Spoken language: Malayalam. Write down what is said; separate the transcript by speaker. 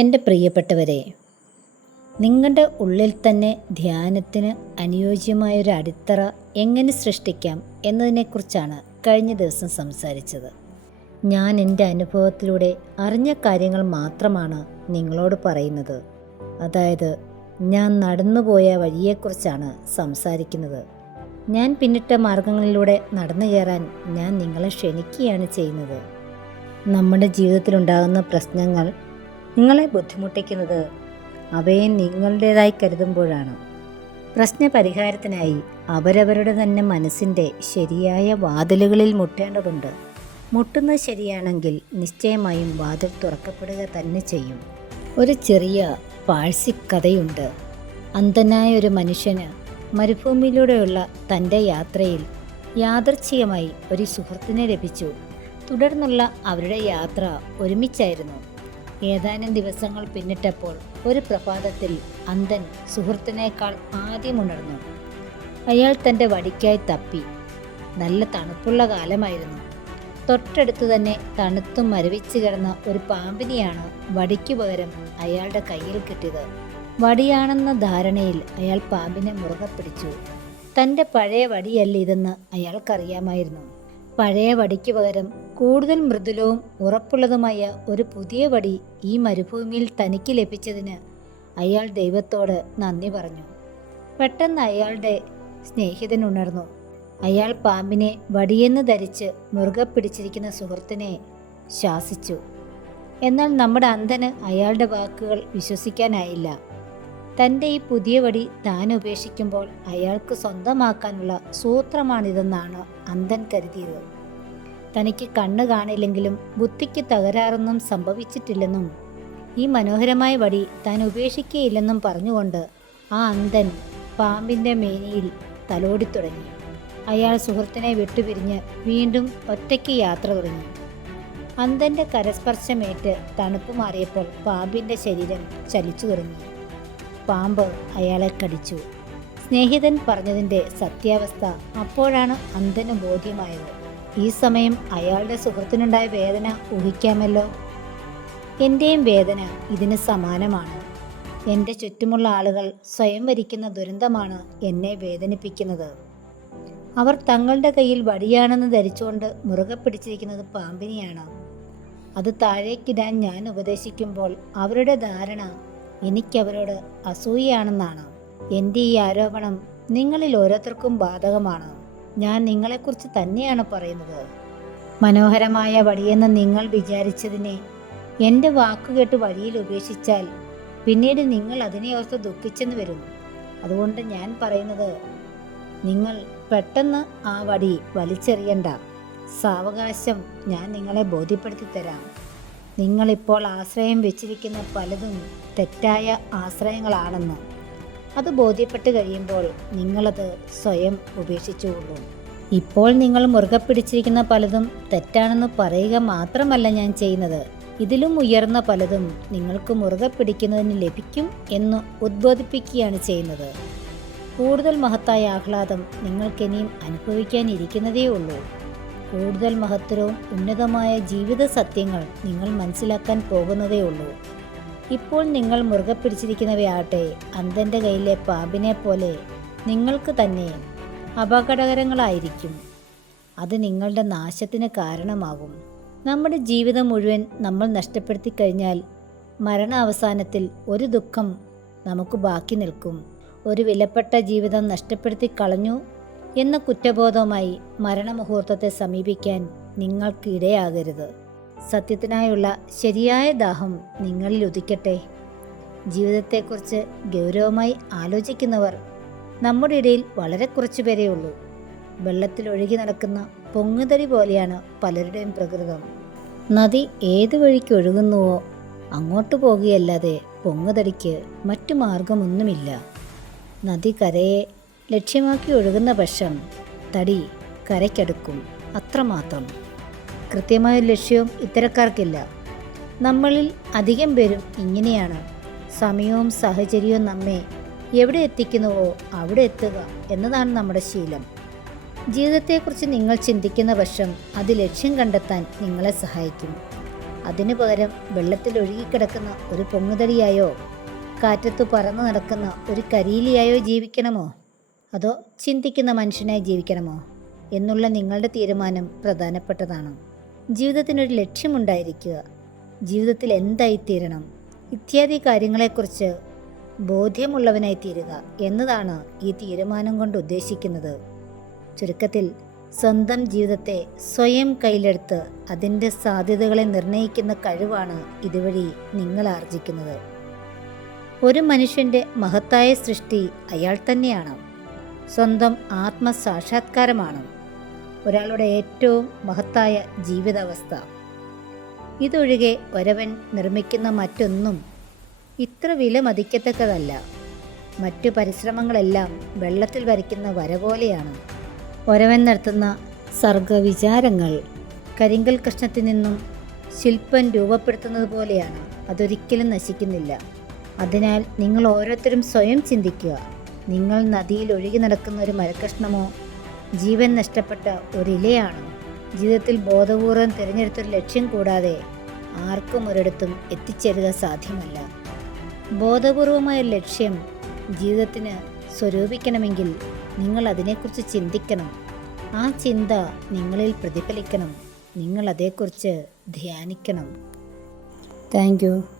Speaker 1: എന്റെ പ്രിയപ്പെട്ടവരെ നിങ്ങളുടെ ഉള്ളിൽ തന്നെ ധ്യാനത്തിന് അനുയോജ്യമായൊരു അടിത്തറ എങ്ങനെ സൃഷ്ടിക്കാം എന്നതിനെക്കുറിച്ചാണ് കഴിഞ്ഞ ദിവസം സംസാരിച്ചത്. ഞാൻ എന്റെ അനുഭവത്തിലൂടെ അറിഞ്ഞ കാര്യങ്ങൾ മാത്രമാണ് നിങ്ങളോട് പറയുന്നത്. അതായത് ഞാൻ നടന്നുപോയ വഴിയെക്കുറിച്ചാണ് സംസാരിക്കുന്നത്. ഞാൻ പിന്നിട്ട മാർഗങ്ങളിലൂടെ നടന്നു കയറാൻ ഞാൻ നിങ്ങളെ ക്ഷണിക്കുകയാണ് ചെയ്യുന്നത്. നമ്മുടെ ജീവിതത്തിലുണ്ടാകുന്ന പ്രശ്നങ്ങൾ നിങ്ങളെ ബുദ്ധിമുട്ടിക്കുന്നത് അവയെ നിങ്ങളുടേതായി കരുതുമ്പോഴാണ്. പ്രശ്നപരിഹാരത്തിനായി അവരവരുടെ തന്നെ മനസ്സിന്റെ ശരിയായ വാതിലുകളിൽ മുട്ടേണ്ടതുണ്ട്. മുട്ടുന്നത് ശരിയാണെങ്കിൽ നിശ്ചയമായും വാതിൽ തുറക്കപ്പെടുക തന്നെ ചെയ്യും. ഒരു ചെറിയ പാഴ്സി കഥയുണ്ട് അന്ധനായ ഒരു മനുഷ്യന് മരുഭൂമിയിലൂടെയുള്ള തന്റെ യാത്രയിൽ യാദർച്ഛികമായി ഒരു സുഹൃത്തിനെ ലഭിച്ചു. തുടർന്നുള്ള അവരുടെ യാത്ര ഒരുമിച്ചായിരുന്നു. ഏതാനും ദിവസങ്ങൾ പിന്നിട്ടപ്പോൾ ഒരു പ്രഭാതത്തിൽ അന്ധൻ സുഹൃത്തിനേക്കാൾ ആദ്യം ഉണർന്നു. അയാൾ തന്റെ വടിക്കായി തപ്പി. നല്ല തണുപ്പുള്ള കാലമായിരുന്നു. തൊട്ടടുത്ത് തന്നെ തണുത്തും മരവിച്ച് കിടന്ന ഒരു പാമ്പിനെയാണ് വടിക്കു പകരം അയാളുടെ കയ്യിൽ കിട്ടിയത്. വടിയാണെന്ന ധാരണയിൽ അയാൾ പാമ്പിനെ മുറുകെ പിടിച്ചു. തന്റെ പഴയ വടിയല്ല ഇതെന്ന് അയാൾക്കറിയാമായിരുന്നു. പഴയ വടിക്കു പകരം കൂടുതൽ മൃദുലവും ഉറപ്പുള്ളതുമായ ഒരു പുതിയ വടി ഈ മരുഭൂമിയിൽ തനിക്ക് ലഭിച്ചതിന് അയാൾ ദൈവത്തോട് നന്ദി പറഞ്ഞു. പെട്ടെന്ന് അയാളുടെ സ്നേഹിതൻ ഉണർന്നു. അയാൾ പാമ്പിനെ വടിയെന്ന് ധരിച്ച് മുറുകെ പിടിച്ചിരിക്കുന്ന സുഹൃത്തിനെ ശാസിച്ചു. എന്നാൽ നമ്മുടെ അന്ധന് അയാളുടെ വാക്കുകൾ വിശ്വസിക്കാനായില്ല. തന്റെ ഈ പുതിയ വടി താൻ ഉപേക്ഷിക്കുമ്പോൾ അയാൾക്ക് സ്വന്തമാക്കാനുള്ള സൂത്രമാണിതെന്നാണ് അന്ധൻ കരുതിയത്. തനിക്ക് കണ്ണ് കാണില്ലെങ്കിലും ബുദ്ധിക്ക് തകരാറൊന്നും സംഭവിച്ചിട്ടില്ലെന്നും ഈ മനോഹരമായ വടി താൻ ഉപേക്ഷിക്കുകയില്ലെന്നും പറഞ്ഞുകൊണ്ട് ആ അന്ധൻ പാമ്പിന്റെ മേനിയിൽ തലോടിത്തുടങ്ങി അയാൾ സുഹൃത്തിനെ വിട്ടുപിരിഞ്ഞ് വീണ്ടും ഒറ്റയ്ക്ക് യാത്ര തുടങ്ങി. അന്ധന്റെ കരസ്പർശമേറ്റ് തണുപ്പ് മാറിയപ്പോൾ പാമ്പിന്റെ ശരീരം ചലിച്ചു തുടങ്ങി. പാമ്പ് അയാളെ കടിച്ചു. സ്നേഹിതൻ പറഞ്ഞതിന്റെ സത്യാവസ്ഥ അപ്പോഴാണ് അന്ധന് ബോധ്യമായത്. ഈ സമയം അയാളുടെ സുഹൃത്തിനുണ്ടായ വേദന ഊഹിക്കാമല്ലോ. എന്റെയും വേദന ഇതിന് സമാനമാണ്. എന്റെ ചുറ്റുമുള്ള ആളുകൾ സ്വയം വരിക്കുന്ന ദുരന്തമാണ് എന്നെ വേദനിപ്പിക്കുന്നത്. അവർ തങ്ങളുടെ കയ്യിൽ വടിയാണെന്ന് ധരിച്ചുകൊണ്ട് മുറുകെ പിടിച്ചിരിക്കുന്നത് പാമ്പിനെയാണ്. അത് താഴേക്കിടാൻ ഞാൻ ഉപദേശിക്കുമ്പോൾ അവരുടെ ധാരണ എനിക്കവരോട് അസൂയയാണെന്നാണ്. എന്റെ ഈ ആരോപണം നിങ്ങളിൽ ഓരോരുത്തർക്കും ബാധകമാണ്. ഞാൻ നിങ്ങളെക്കുറിച്ച് തന്നെയാണ് പറയുന്നത്. മനോഹരമായ വടിയെന്ന് നിങ്ങൾ വിചാരിച്ചതിനെ എന്റെ വാക്കുകേട്ട് വഴിയിൽ ഉപേക്ഷിച്ചാൽ പിന്നീട് നിങ്ങൾ അതിനെ ഓർത്ത് ദുഃഖിച്ചെന്ന് വരും അതുകൊണ്ട് ഞാൻ പറയുന്നത് നിങ്ങൾ പെട്ടെന്ന് ആ വടി വലിച്ചെറിയണ്ട. സാവകാശം ഞാൻ നിങ്ങളെ ബോധ്യപ്പെടുത്തി തരാം. നിങ്ങളിപ്പോൾ ആശ്രയം വെച്ചിരിക്കുന്ന പലതും തെറ്റായ ആശ്രയങ്ങളാണെന്ന്. അത് ബോധ്യപ്പെട്ട് കഴിയുമ്പോൾ നിങ്ങളത് സ്വയം ഉപേക്ഷിച്ചുകൊള്ളൂ. ഇപ്പോൾ നിങ്ങൾ മുറുകെ പിടിച്ചിരിക്കുന്ന പലതും തെറ്റാണെന്ന് പറയുക മാത്രമല്ല ഞാൻ ചെയ്യുന്നത്. ഇതിലും ഉയർന്ന പലതും നിങ്ങൾക്ക് മുറുകെ പിടിക്കുന്നതിന് ലഭിക്കും എന്ന് ഉദ്ബോധിപ്പിക്കുകയാണ് ചെയ്യുന്നത്. കൂടുതൽ മഹത്തായ ആഹ്ലാദം നിങ്ങൾക്കിനിയും അനുഭവിക്കാനിരിക്കുന്നതേ ഉള്ളൂ. കൂടുതൽ മഹത്തരവും ഉന്നതമായ ജീവിത സത്യങ്ങൾ നിങ്ങൾ മനസ്സിലാക്കാൻ പോകുന്നതേ ഉള്ളൂ. ഇപ്പോൾ നിങ്ങൾ മുറുകെ പിടിച്ചിരിക്കുന്നവയാകട്ടെ അന്ധന്റെ കയ്യിലെ പാമ്പിനെ പോലെ നിങ്ങൾക്ക് തന്നെ അപകടകരങ്ങളായിരിക്കും. അത് നിങ്ങളുടെ നാശത്തിന് കാരണമാകും. നമ്മുടെ ജീവിതം മുഴുവൻ നമ്മൾ നഷ്ടപ്പെടുത്തി കഴിഞ്ഞാൽ മരണാവസാനത്തിൽ ഒരു ദുഃഖം നമുക്ക് ബാക്കി നിൽക്കും. ഒരു വിലപ്പെട്ട ജീവിതം നഷ്ടപ്പെടുത്തി കളഞ്ഞു എന്ന കുറ്റബോധവുമായി മരണമുഹൂർത്തത്തെ സമീപിക്കാൻ നിങ്ങൾക്ക് ഇടയാകരുത് സത്യത്തിനായുള്ള ശരിയായ ദാഹം നിങ്ങളിൽ ഉദിക്കട്ടെ. ജീവിതത്തെക്കുറിച്ച് ഗൗരവമായി ആലോചിക്കുന്നവർ നമ്മുടെ ഇടയിൽ വളരെ കുറച്ചു പേരേ ഉള്ളൂ. വെള്ളത്തിൽ ഒഴുകി നടക്കുന്ന പൊങ്ങുതടി പോലെയാണ് പലരുടെയും പ്രകൃതം. നദി ഏത് വഴിക്ക് ഒഴുകുന്നുവോ അങ്ങോട്ട് പോകുകയല്ലാതെ പൊങ്ങുതടിക്ക് മറ്റു മാർഗമൊന്നുമില്ല. നദി കരയെ ലക്ഷ്യമാക്കി ഒഴുകുന്ന പക്ഷം തടി കരയ്ക്കടുക്കും അത്രമാത്രം. കൃത്യമായ ലക്ഷ്യവും ഇത്തരക്കാർക്കില്ല. നമ്മളിൽ അധികം പേരും ഇങ്ങനെയാണ്. സമയവും സാഹചര്യവും നമ്മെ എവിടെ എത്തിക്കുന്നുവോ അവിടെ എത്തുക എന്നതാണ് നമ്മുടെ ശീലം. ജീവിതത്തെക്കുറിച്ച് നിങ്ങൾ ചിന്തിക്കുന്ന പക്ഷം അത് ലക്ഷ്യം കണ്ടെത്താൻ നിങ്ങളെ സഹായിക്കും. അതിനു പകരം വെള്ളത്തിൽ ഒഴുകിക്കിടക്കുന്ന ഒരു പൊങ്ങുതടിയായോ കാറ്റത്തു പറന്നു നടക്കുന്ന ഒരു കരിയിലിയായോ ജീവിക്കണമോ? അതോ ചിന്തിക്കുന്ന മനുഷ്യനായി ജീവിക്കണമോ? എന്നുള്ള നിങ്ങളുടെ തീരുമാനം പ്രധാനപ്പെട്ടതാണ്. ജീവിതത്തിനൊരു ലക്ഷ്യമുണ്ടായിരിക്കുക. ജീവിതത്തിൽ എന്തായിത്തീരണം? ഇത്യാദി കാര്യങ്ങളെക്കുറിച്ച് ബോധ്യമുള്ളവനായി തീരുക എന്നതാണ് ഈ തീരുമാനം കൊണ്ട് ഉദ്ദേശിക്കുന്നത്. ചുരുക്കത്തിൽ സ്വന്തം ജീവിതത്തെ സ്വയം കയ്യിലെടുത്ത് അതിന്റെ സാധ്യതകളെ നിർണയിക്കുന്ന കഴിവാണ് ഇതുവഴി നിങ്ങൾ ആർജിക്കുന്നത്. ഒരു മനുഷ്യന്റെ മഹത്തായ സൃഷ്ടി അയാൾ തന്നെയാണ്. സ്വന്തം ആത്മസാക്ഷാത്കാരമാണ്. ഒരാളുടെ ഏറ്റവും മഹത്തായ ജീവിതാവസ്ഥ. ഇതൊഴികെ ഒരവൻ നിർമ്മിക്കുന്ന മറ്റൊന്നും ഇത്ര വില മതിക്കത്തക്കതല്ല. മറ്റു പരിശ്രമങ്ങളെല്ലാം വെള്ളത്തിൽ വരയ്ക്കുന്ന വര പോലെയാണ്. ഒരവൻ നടത്തുന്ന സർഗവിചാരങ്ങൾ കരിങ്കൽ കഷ്ണത്തിൽ നിന്നും ശില്പം രൂപപ്പെടുത്തുന്നത് പോലെയാണ്. അതൊരിക്കലും നശിക്കുന്നില്ല. അതിനാൽ നിങ്ങൾ ഓരോരുത്തരും സ്വയം ചിന്തിക്കുക. നിങ്ങൾ നദിയിൽ ഒഴുകി നടക്കുന്ന ഒരു മരക്കഷ്ണമോ ജീവൻ നഷ്ടപ്പെട്ട ഒരിലയാണോ. ജീവിതത്തിൽ ബോധപൂർവം തിരഞ്ഞെടുത്തൊരു ലക്ഷ്യം കൂടാതെ ആർക്കും ഒരിടത്തും എത്തിച്ചേരുക സാധ്യമല്ല. ബോധപൂർവമായ ലക്ഷ്യം ജീവിതത്തിന് സ്വരൂപിക്കണമെങ്കിൽ നിങ്ങൾ അതിനെക്കുറിച്ച് ചിന്തിക്കണം. ആ ചിന്ത നിങ്ങളിൽ പ്രതിഫലിക്കണം. നിങ്ങൾ അതേക്കുറിച്ച് ധ്യാനിക്കണം. താങ്ക്